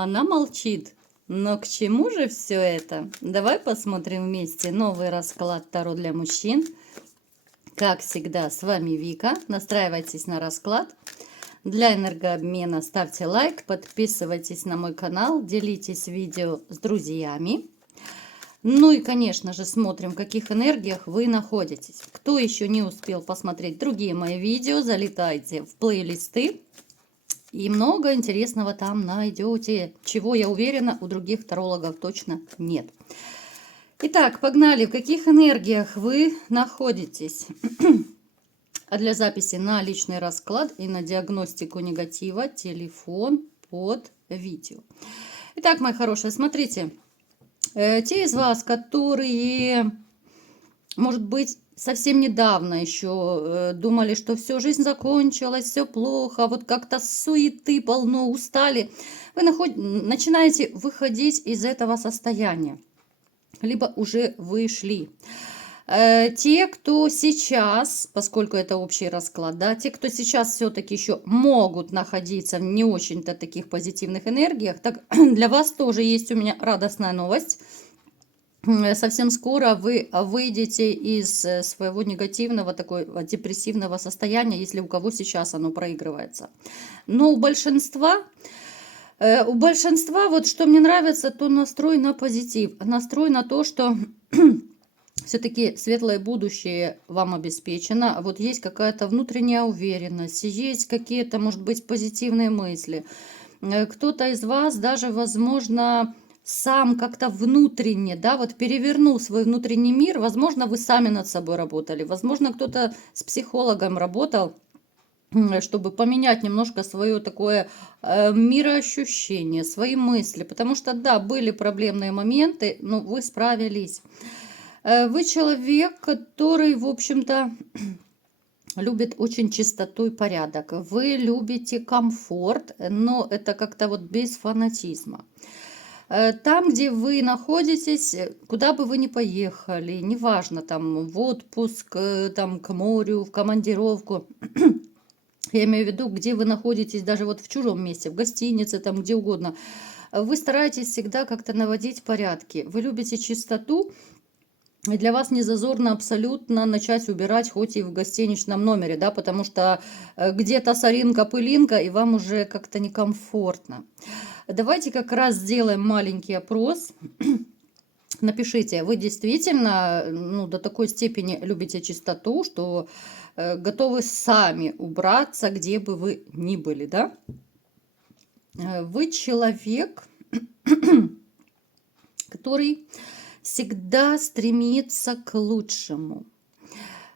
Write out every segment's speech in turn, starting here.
Она молчит. Но к чему же все это? Давай посмотрим вместе новый расклад Таро для мужчин. Как всегда, с вами Вика. Настраивайтесь на расклад. Для энергообмена ставьте лайк, подписывайтесь на мой канал, делитесь видео с друзьями. Ну и, конечно же, смотрим, в каких энергиях вы находитесь. Кто еще не успел посмотреть другие мои видео, залетайте в плейлисты. И много интересного там найдете, чего, я уверена, у других тарологов точно нет. Итак, погнали. В каких энергиях вы находитесь? А для записи на личный расклад и на диагностику негатива телефон под видео. Итак, мои хорошие, смотрите. Те из вас, которые, может быть, совсем недавно еще думали, что все, жизнь закончилась, все плохо, вот как-то суеты полно, устали, вы начинаете выходить из этого состояния, либо уже вышли. Те, кто сейчас, поскольку это общий расклад, да, те, кто сейчас все-таки еще могут находиться в не очень-то таких позитивных энергиях, так для вас тоже есть у меня радостная новость. Совсем скоро вы выйдете из своего негативного, такого депрессивного состояния, если у кого сейчас оно проигрывается. Но у большинства, вот что мне нравится, то настрой на позитив, настрой на то, что все-таки светлое будущее вам обеспечено. Вот есть какая-то внутренняя уверенность, есть какие-то, может быть, позитивные мысли. Кто-то из вас даже, возможно, сам как-то внутренне, да, вот перевернул свой внутренний мир. Возможно, вы сами над собой работали. Возможно, кто-то с психологом работал, чтобы поменять немножко свое такое мироощущение, свои мысли. Потому что, да, были проблемные моменты, но вы справились. Вы человек, который, в общем-то, любит очень чистоту и порядок. Вы любите комфорт, но это как-то вот без фанатизма. Там, где вы находитесь, куда бы вы ни поехали, неважно, там в отпуск, там к морю, в командировку, я имею в виду, где вы находитесь, даже вот в чужом месте, в гостинице, там где угодно, вы стараетесь всегда как-то наводить порядки. Вы любите чистоту, и для вас не зазорно абсолютно начать убирать хоть и в гостиничном номере, да, потому что где-то соринка, пылинка, и вам уже как-то некомфортно. Давайте как раз сделаем маленький опрос. Напишите, вы действительно, ну, до такой степени любите чистоту, что готовы сами убраться, где бы вы ни были, да? Вы человек, который всегда стремится к лучшему.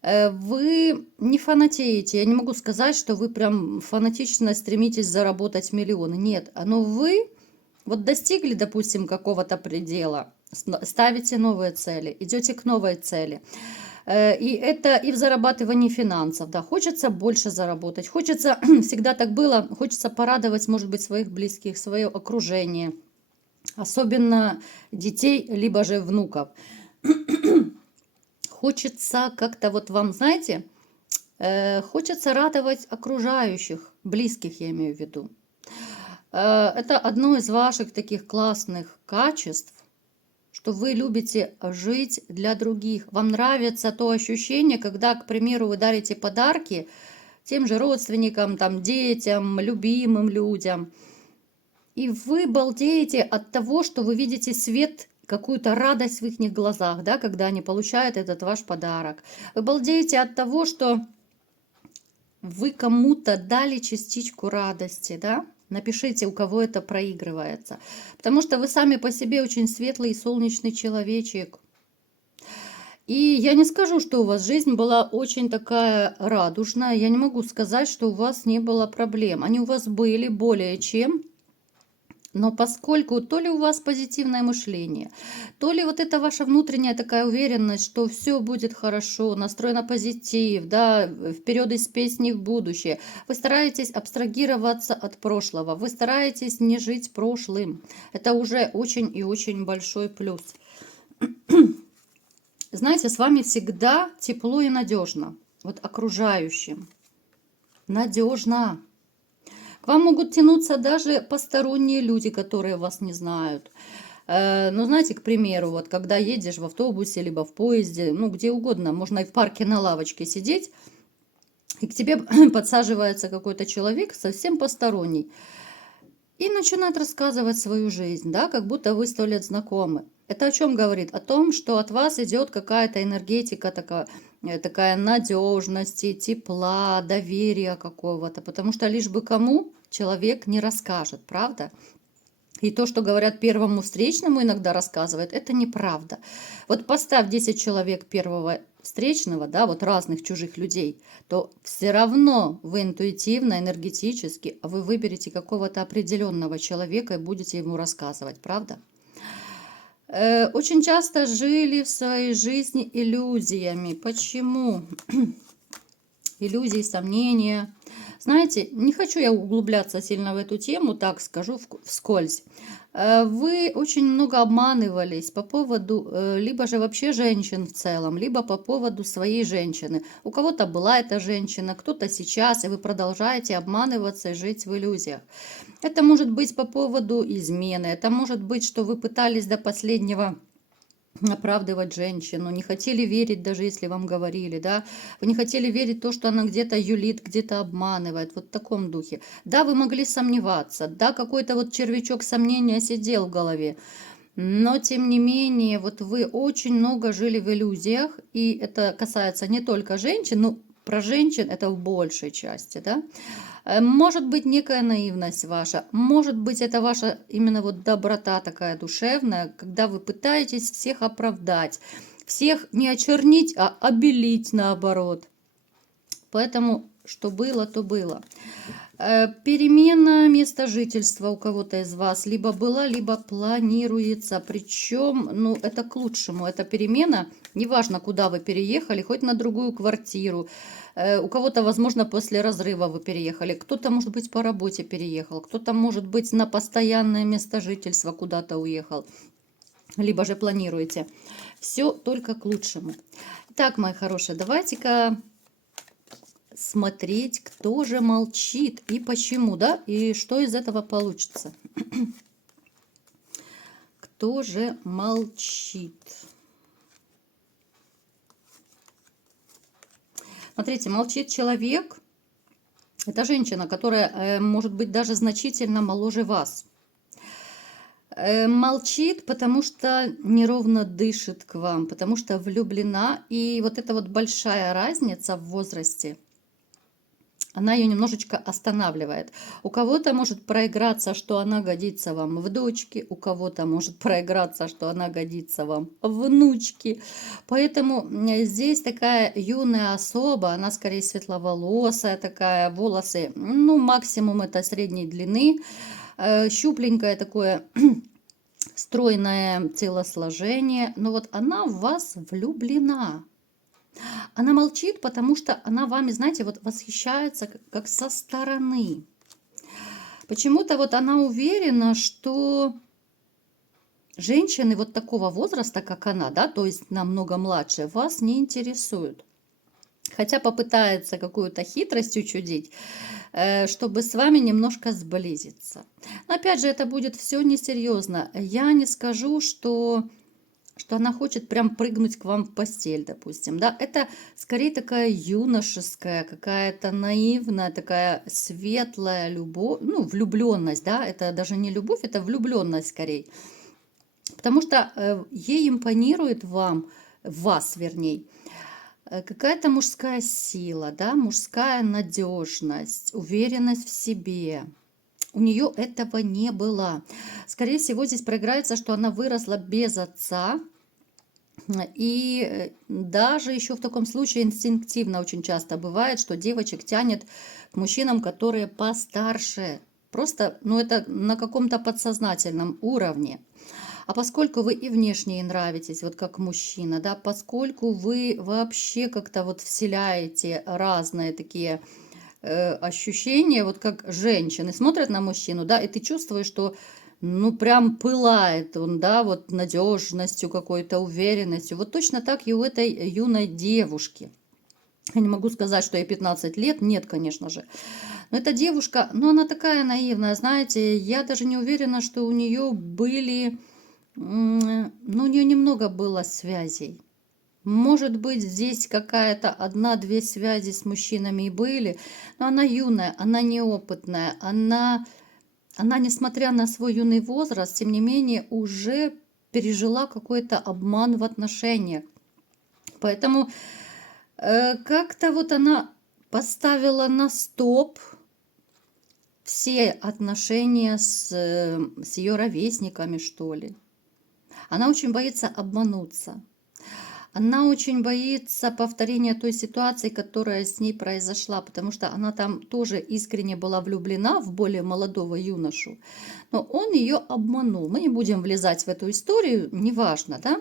Вы не фанатеете. Я не могу сказать, что вы прям фанатично стремитесь заработать миллионы. Нет, но вы вот достигли, допустим, какого-то предела, ставите новые цели, идете к новой цели. И это и в зарабатывании финансов, да, хочется больше заработать, хочется, всегда так было, хочется порадовать, может быть, своих близких, свое окружение, особенно детей, либо же внуков. Хочется как-то вот вам, знаете, хочется радовать окружающих, близких я имею в виду. Это одно из ваших таких классных качеств, что вы любите жить для других. Вам нравится то ощущение, когда, к примеру, вы дарите подарки тем же родственникам, там, детям, любимым людям. И вы балдеете от того, что вы видите свет, какую-то радость в их глазах, да, когда они получают этот ваш подарок. Вы балдеете от того, что вы кому-то дали частичку радости, да? Напишите, у кого это проигрывается. Потому что вы сами по себе очень светлый и солнечный человечек. И я не скажу, что у вас жизнь была очень такая радужная. Я не могу сказать, что у вас не было проблем. Они у вас были более чем. Но поскольку то ли у вас позитивное мышление, то ли вот это ваша внутренняя такая уверенность, что все будет хорошо, настрой на позитив, да, вперед из песни в будущее, вы стараетесь абстрагироваться от прошлого, вы стараетесь не жить прошлым. Это уже очень и очень большой плюс. Знаете, с вами всегда тепло и надежно, вот окружающим. Надежно. К вам могут тянуться даже посторонние люди, которые вас не знают. Ну, знаете, к примеру, вот когда едешь в автобусе, либо в поезде, ну, где угодно, можно и в парке на лавочке сидеть, и к тебе подсаживается какой-то человек совсем посторонний и начинает рассказывать свою жизнь, да, как будто вы 100 лет знакомы. Это о чем говорит? О том, что от вас идет какая-то энергетика такая надежности, тепла, доверия какого-то, потому что лишь бы кому человек не расскажет, правда? И то, что говорят первому встречному, иногда рассказывают, это неправда. Вот поставь 10 человек первого встречного, да, вот разных чужих людей, то все равно вы интуитивно, энергетически, вы выберете какого-то определенного человека и будете ему рассказывать, правда? Очень часто жили в своей жизни иллюзиями. Почему? Иллюзии, сомнения. Знаете, не хочу я углубляться сильно в эту тему, так скажу вскользь. Вы очень много обманывались по поводу, либо же вообще женщин в целом, либо по поводу своей женщины. У кого-то была эта женщина, кто-то сейчас, и вы продолжаете обманываться и жить в иллюзиях. Это может быть по поводу измены, это может быть, что вы пытались до последнего оправдывать женщину, не хотели верить, даже если вам говорили, да, вы не хотели верить в то, что она где-то юлит, где-то обманывает, вот в таком духе. Да, вы могли сомневаться, да, какой-то вот червячок сомнения сидел в голове, но тем не менее, вот вы очень много жили в иллюзиях, и это касается не только женщин, но про женщин это в большей части, да. Может быть, некая наивность ваша, может быть, это ваша именно вот доброта такая душевная, когда вы пытаетесь всех оправдать, всех не очернить, а обелить наоборот. Поэтому, что было, то было. Перемена места жительства у кого-то из вас либо была, либо планируется. Причем, ну, это к лучшему. Эта перемена, неважно, куда вы переехали, хоть на другую квартиру. У кого-то, возможно, после разрыва вы переехали. Кто-то, может быть, по работе переехал. Кто-то, может быть, на постоянное место жительства куда-то уехал. Либо же планируете. Все только к лучшему. Так, мои хорошие, давайте-ка смотреть, кто же молчит и почему, да, и что из этого получится. Кто же молчит? Смотрите, молчит человек. Это женщина, которая может быть даже значительно моложе вас. Молчит, потому что неровно дышит к вам, потому что влюблена. И вот эта вот большая разница в возрасте, она ее немножечко останавливает. У кого-то может проиграться, что она годится вам в дочке, у кого-то может проиграться, что она годится вам в внучке. Поэтому здесь такая юная особа, она скорее светловолосая такая, волосы, ну, максимум это средней длины, щупленькое такое стройное телосложение, но вот она в вас влюблена. Она молчит, потому что она вами, знаете, вот восхищается как со стороны. Почему-то вот она уверена, что женщины вот такого возраста, как она, да, то есть намного младше, вас не интересуют. Хотя попытается какую-то хитрость учудить, чтобы с вами немножко сблизиться. Но опять же, это будет все несерьезно. Я не скажу, что она хочет прям прыгнуть к вам в постель, допустим, да, это скорее такая юношеская, какая-то наивная, такая светлая любовь, ну, влюбленность, да, это даже не любовь, это влюбленность скорее, потому что ей импонирует в вас, вернее, какая-то мужская сила, да, мужская надежность, уверенность в себе. У нее этого не было. Скорее всего, здесь проиграется, что она выросла без отца. И даже еще в таком случае инстинктивно очень часто бывает, что девочек тянет к мужчинам, которые постарше. Просто, ну, это на каком-то подсознательном уровне. А поскольку вы и внешне ей нравитесь, вот как мужчина, да, поскольку вы вообще как-то вот вселяете разные такие ощущения, вот как женщины смотрят на мужчину, да, и ты чувствуешь, что ну прям пылает он, да, вот надежностью какой-то, уверенностью. Вот точно так и у этой юной девушки. Я не могу сказать, что ей 15 лет, нет, конечно же. Но эта девушка, ну, она такая наивная, знаете, я даже не уверена, что у нее были, ну, у нее немного было связей. Может быть, здесь какая-то одна-две связи с мужчинами и были, но она юная, она неопытная, она, несмотря на свой юный возраст, тем не менее, уже пережила какой-то обман в отношениях. Поэтому как-то вот она поставила на стоп все отношения с ее ровесниками, что ли. Она очень боится обмануться. Она очень боится повторения той ситуации, которая с ней произошла, потому что она там тоже искренне была влюблена в более молодого юношу, но он ее обманул. Мы не будем влезать в эту историю, неважно, да?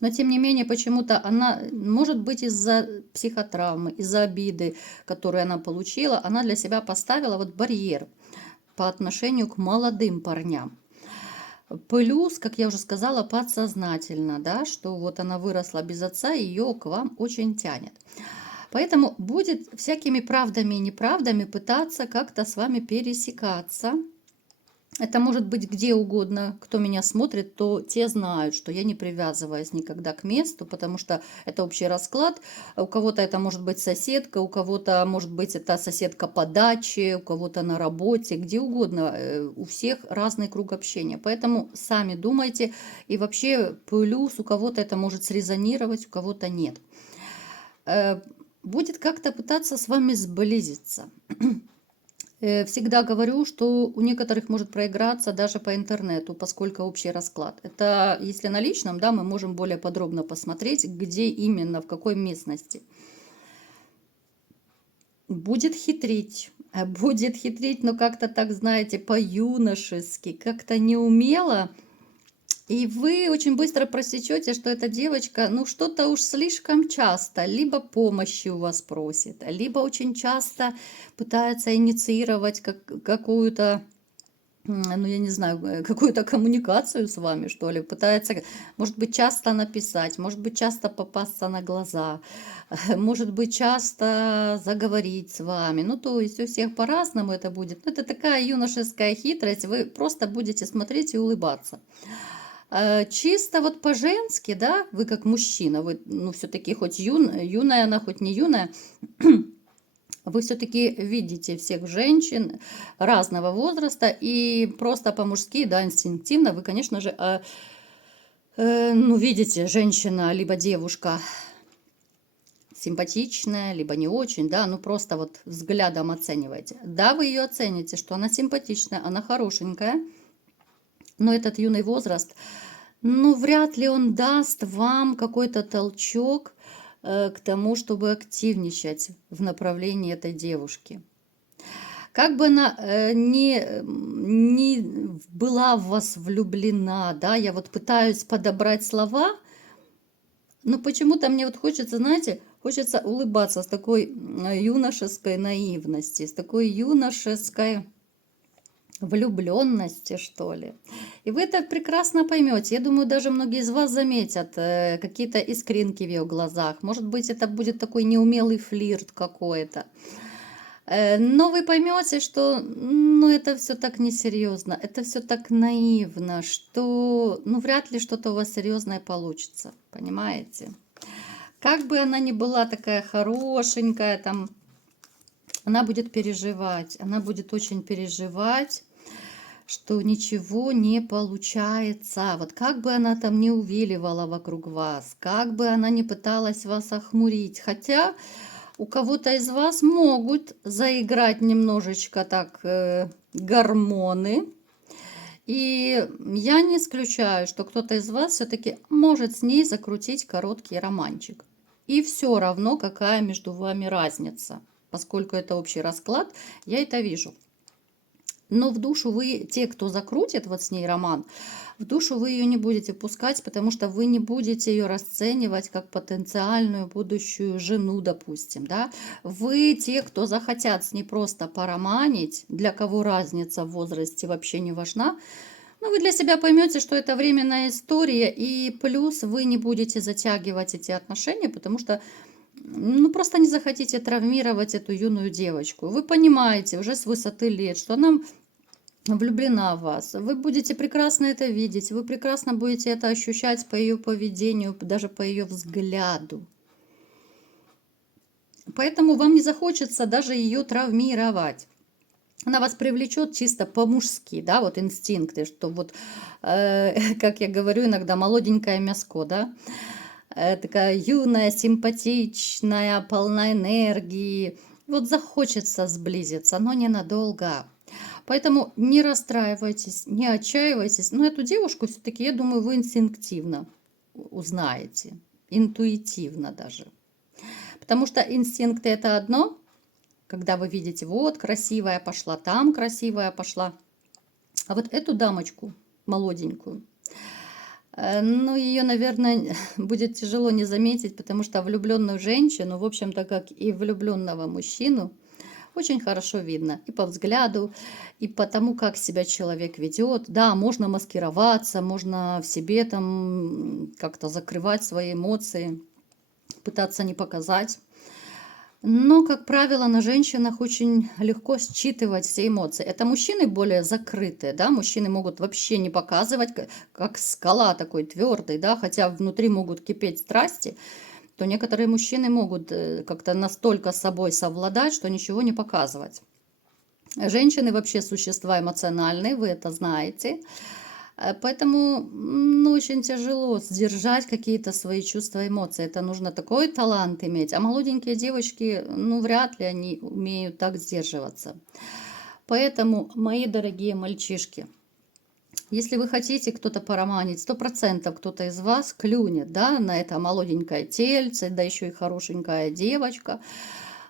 Но тем не менее, почему-то она, может быть, из-за психотравмы, из-за обиды, которую она получила, она для себя поставила вот барьер по отношению к молодым парням. Плюс, как я уже сказала, подсознательно, да, что вот она выросла без отца, ее к вам очень тянет. Поэтому будет всякими правдами и неправдами пытаться как-то с вами пересекаться. Это может быть где угодно. Кто меня смотрит, то те знают, что я не привязываюсь никогда к месту, потому что это общий расклад. У кого-то это может быть соседка, у кого-то может быть это соседка по даче, у кого-то на работе, где угодно. У всех разный круг общения. Поэтому сами думайте. И вообще плюс у кого-то это может срезонировать, у кого-то нет. Будет как-то пытаться с вами сблизиться. Всегда говорю, что у некоторых может проиграться даже по интернету, поскольку общий расклад. Это если на личном, да, мы можем более подробно посмотреть, где именно, в какой местности. Будет хитрить, но как-то так, знаете, по-юношески, как-то неумело. И вы очень быстро просечете, что эта девочка, ну, что-то уж слишком часто либо помощи у вас просит, либо очень часто пытается инициировать какую-то, ну, я не знаю, какую-то коммуникацию с вами, что ли, пытается, может быть, часто написать, может быть, часто попасться на глаза, может быть, часто заговорить с вами. Ну, то есть у всех по-разному это будет. Ну, это такая юношеская хитрость, вы просто будете смотреть и улыбаться. Чисто вот по-женски, да, вы как мужчина, вы, ну, все-таки хоть юная она, хоть не юная, вы все-таки видите всех женщин разного возраста и просто по-мужски, да, инстинктивно вы, конечно же, ну, видите, женщина либо девушка симпатичная, либо не очень, да, ну, просто вот взглядом оцениваете. Да, вы ее оцените, что она симпатичная, она хорошенькая, но этот юный возраст, ну, вряд ли он даст вам какой-то толчок к тому, чтобы активничать в направлении этой девушки. Как бы она не была в вас влюблена, да, я вот пытаюсь подобрать слова, но почему-то мне вот хочется, знаете, хочется улыбаться с такой юношеской наивности, с такой юношеской влюбленности, что ли. И вы это прекрасно поймете. Я думаю, даже многие из вас заметят какие-то искринки в ее глазах. Может быть, это будет такой неумелый флирт какой-то. Но вы поймете, что ну, это все так несерьезно, это все так наивно, что ну, вряд ли что-то у вас серьезное получится. Понимаете? Как бы она ни была такая хорошенькая, там, она будет переживать, она будет очень переживать, что ничего не получается. Вот как бы она там не увиливала вокруг вас, как бы она не пыталась вас охмурить. Хотя у кого-то из вас могут заиграть немножечко так гормоны. И я не исключаю, что кто-то из вас все-таки может с ней закрутить короткий романчик. И все равно, какая между вами разница. Поскольку это общий расклад, я это вижу. Но в душу вы, те, кто закрутит вот с ней роман, в душу вы ее не будете пускать, потому что вы не будете ее расценивать как потенциальную будущую жену, допустим, да. Вы те, кто захотят с ней просто пороманить, для кого разница в возрасте вообще не важна, но вы для себя поймете, что это временная история, и плюс вы не будете затягивать эти отношения, потому что ну, просто не захотите травмировать эту юную девочку. Вы понимаете уже с высоты лет, что она влюблена в вас. Вы будете прекрасно это видеть, вы прекрасно будете это ощущать по ее поведению, даже по ее взгляду. Поэтому вам не захочется даже ее травмировать. Она вас привлечет чисто по-мужски, да, вот инстинкты, что вот, как я говорю иногда, молоденькое мяско, да, такая юная, симпатичная, полна энергии. Вот захочется сблизиться, но ненадолго. Поэтому не расстраивайтесь, не отчаивайтесь. Но эту девушку все-таки, я думаю, вы инстинктивно узнаете, интуитивно даже. Потому что инстинкты это одно, когда вы видите, вот красивая пошла, там красивая пошла. А вот эту дамочку молоденькую, ну, ее, наверное, будет тяжело не заметить, потому что влюбленную женщину, в общем-то, как и влюбленного мужчину, очень хорошо видно и по взгляду, и по тому, как себя человек ведет. Да, можно маскироваться, можно в себе там как-то закрывать свои эмоции, пытаться не показать. Но, как правило, на женщинах очень легко считывать все эмоции. Это мужчины более закрытые, да, мужчины могут вообще не показывать, как скала такой твердый, да, хотя внутри могут кипеть страсти, то некоторые мужчины могут как-то настолько с собой совладать, что ничего не показывать. Женщины вообще существа эмоциональные, вы это знаете. Поэтому ну, очень тяжело сдержать какие-то свои чувства, эмоции. Это нужно такой талант иметь. А молоденькие девочки, ну, вряд ли они умеют так сдерживаться. Поэтому, мои дорогие мальчишки, если вы хотите кто-то пороманить, 100% кто-то из вас клюнет, да, на это молоденькое тельце, да еще и хорошенькая девочка.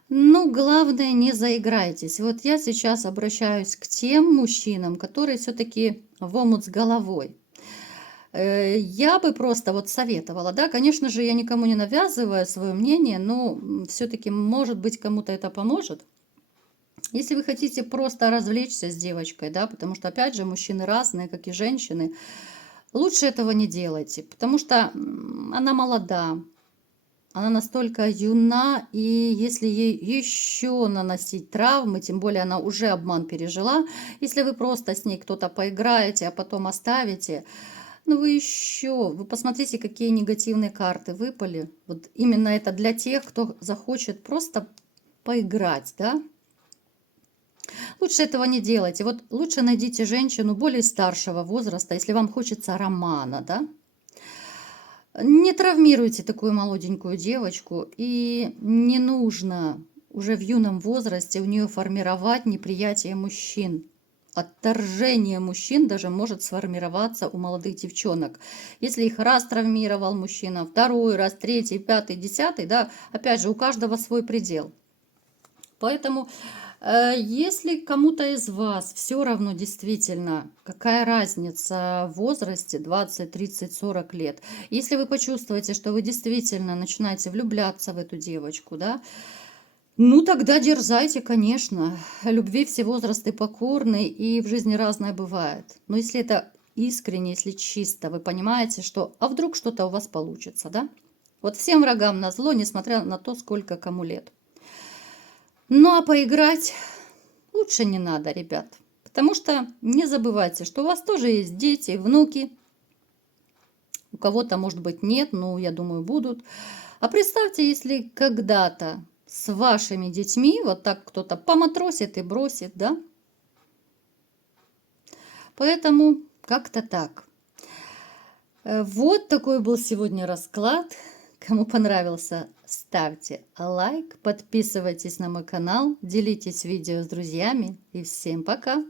Ну, главное, не заиграйтесь. Вот я сейчас обращаюсь к тем мужчинам, которые все-таки в омут с головой. Я бы просто вот советовала, да, конечно же, я никому не навязываю свое мнение, но все-таки, может быть, кому-то это поможет. Если вы хотите просто развлечься с девочкой, да, потому что, опять же, мужчины разные, как и женщины, лучше этого не делайте, потому что она молода, она настолько юна, и если ей еще наносить травмы, тем более она уже обман пережила, если вы просто с ней кто-то поиграете, а потом оставите, ну вы посмотрите, какие негативные карты выпали. Вот именно это для тех, кто захочет просто поиграть, да. Лучше этого не делайте. Вот лучше найдите женщину более старшего возраста, если вам хочется романа, да. Не травмируйте такую молоденькую девочку, и не нужно уже в юном возрасте у нее формировать неприятие мужчин. Отторжение мужчин даже может сформироваться у молодых девчонок. Если их раз травмировал мужчина, второй раз, третий, пятый, десятый, да, опять же, у каждого свой предел. Поэтому, если кому-то из вас все равно действительно, какая разница в возрасте 20, 30, 40 лет, если вы почувствуете, что вы действительно начинаете влюбляться в эту девочку, да, ну тогда дерзайте, конечно. Любви все возрасты покорны, и в жизни разное бывает. Но если это искренне, если чисто, вы понимаете, что, а вдруг что-то у вас получится, да? Вот всем врагам назло, несмотря на то, сколько кому лет. Ну, а поиграть лучше не надо, ребят. Потому что не забывайте, что у вас тоже есть дети, внуки. У кого-то, может быть, нет, но, я думаю, будут. А представьте, если когда-то с вашими детьми вот так кто-то поматросит и бросит, да? Поэтому как-то так. Вот такой был сегодня расклад. Кому понравился, ставьте лайк, подписывайтесь на мой канал, делитесь видео с друзьями и всем пока!